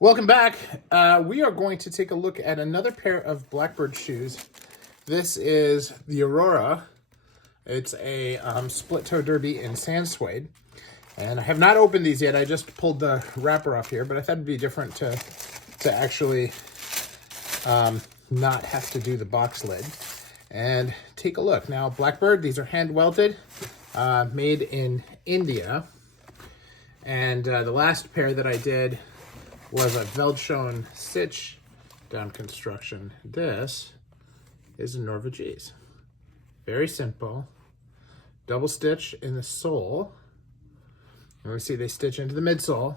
Welcome back. We are going to take a look at another pair of Blkbrd shoes. This is the Aurora. It's a split toe derby in sand suede. And I have not opened these yet. I just pulled the wrapper off here, but I thought it'd be different to actually not have to do the box lid. And take a look. Now, Blkbrd, these are hand-welted, made in India. And the last pair that I did was a Veldshoen stitch down construction. This is a Norvegese. Very simple. Double stitch in the sole. And we see they stitch into the midsole,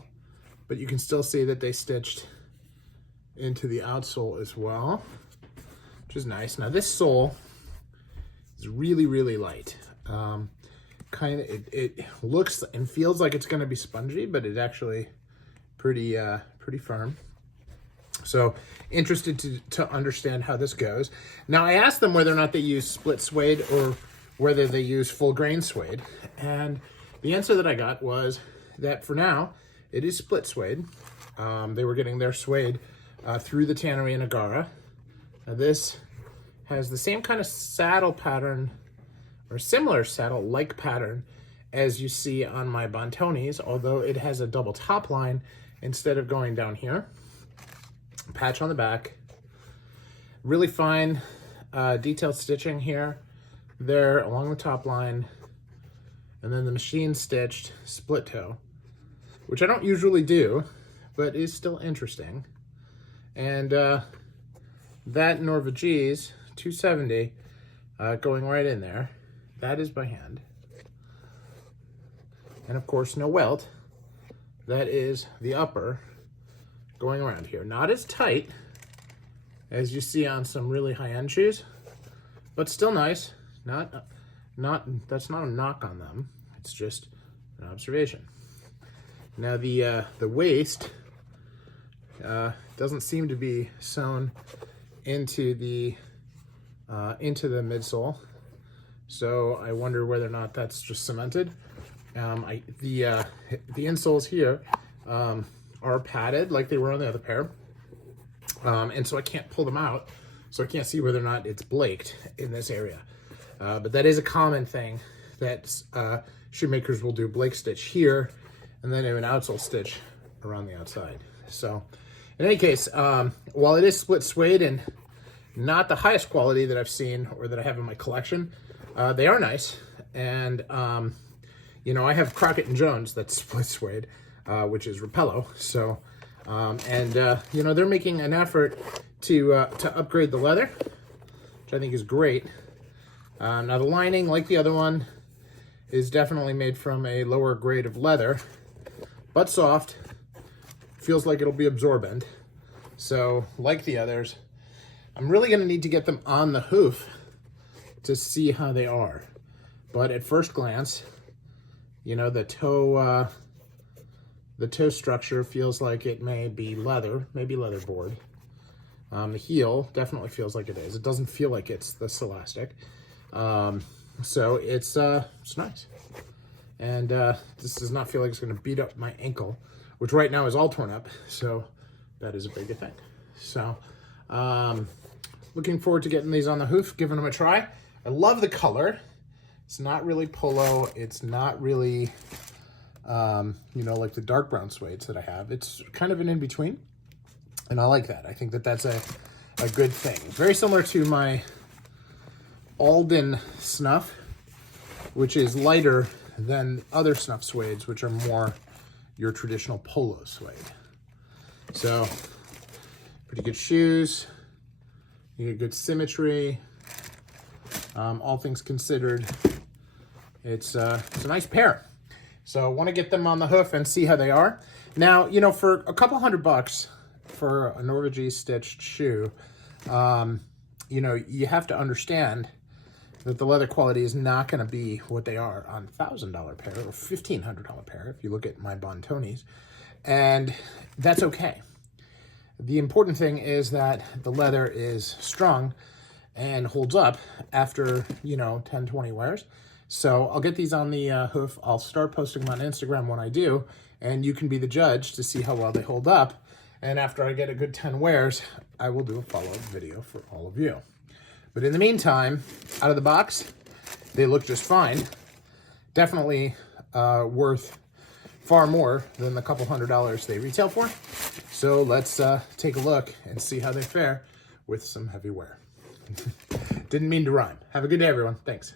but you can still see that they stitched into the outsole as well, which is nice. Now this sole is really, really light. It looks and feels like it's gonna be spongy, but it's actually pretty firm. So interested to understand how this goes. Now I asked them whether or not they use split suede or whether they use full grain suede. And the answer that I got was that for now, it is split suede. They were getting their suede through the tannery in Agara. Now this has the same kind of saddle pattern or similar saddle-like pattern as you see on my Bontonis, although it has a double top line instead of going down here. Patch on the back. Really fine detailed stitching here, there along the top line, and then the machine stitched split toe, which I don't usually do, but is still interesting. And that Norvegese 270 going right in there. That is by hand. And of course, no welt. That is the upper going around here. Not as tight as you see on some really high-end shoes, but still nice. That's not a knock on them. It's just an observation. Now the waist doesn't seem to be sewn into the midsole, so I wonder whether or not that's just cemented. The insoles here are padded like they were on the other pair, and so I can't pull them out, so I can't see whether or not it's blaked in this area. But that is a common thing that shoemakers will do: blake stitch here, and then an outsole stitch around the outside. So in any case, while it is split suede and not the highest quality that I've seen or that I have in my collection, they are nice. And you know, I have Crockett and Jones that's split suede, which is Repello. So, you know, they're making an effort to upgrade the leather, which I think is great. Now the lining, like the other one, is definitely made from a lower grade of leather, but soft. Feels like it'll be absorbent. So, like the others, I'm really gonna need to get them on the hoof to see how they are. But at first glance, you know, the toe structure feels like it may be leather, maybe leatherboard. The heel definitely feels like it is. It doesn't feel like it's this elastic. So it's nice. And this does not feel like it's gonna beat up my ankle, which right now is all torn up. So that is a big thing. So looking forward to getting these on the hoof, giving them a try. I love the color. It's not really polo. It's not really, you know, like the dark brown suedes that I have. It's kind of an in-between, and I like that. I think that that's a good thing. Very similar to my Alden snuff, which is lighter than other snuff suedes, which are more your traditional polo suede. So, pretty good shoes. You get good symmetry. All things considered, it's a nice pair. So I want to get them on the hoof and see how they are. Now, you know, for a couple $100 for a Norvegese stitched shoe, you know, you have to understand that the leather quality is not going to be what they are on $1,000 pair or $1,500 pair, if you look at my Bontonis, and that's okay. The important thing is that the leather is strong and holds up after, you know, 10, 20 wears. So I'll get these on the hoof. I'll start posting them on Instagram when I do, and you can be the judge to see how well they hold up. And after I get a good 10 wears, I will do a follow-up video for all of you. But in the meantime, out of the box, they look just fine. Definitely worth far more than the couple $100 they retail for. So let's take a look and see how they fare with some heavy wear. Didn't mean to rhyme. Have a good day, everyone. Thanks.